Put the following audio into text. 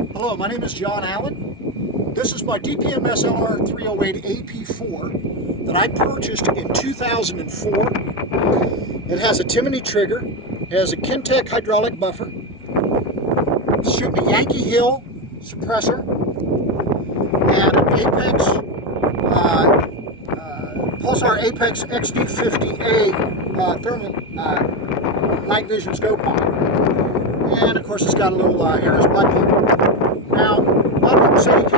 Hello, my name is John Allen. This is my DPM SLR 308 AP4 that I purchased in 2004. It has a Timney trigger, it has a Kintec hydraulic buffer, it's shooting a Yankee Hill suppressor, and an Apex Pulsar Apex XD50A thermal night vision scope on it. And of course it's got a little Harris butt plug. Now, a lot of people say you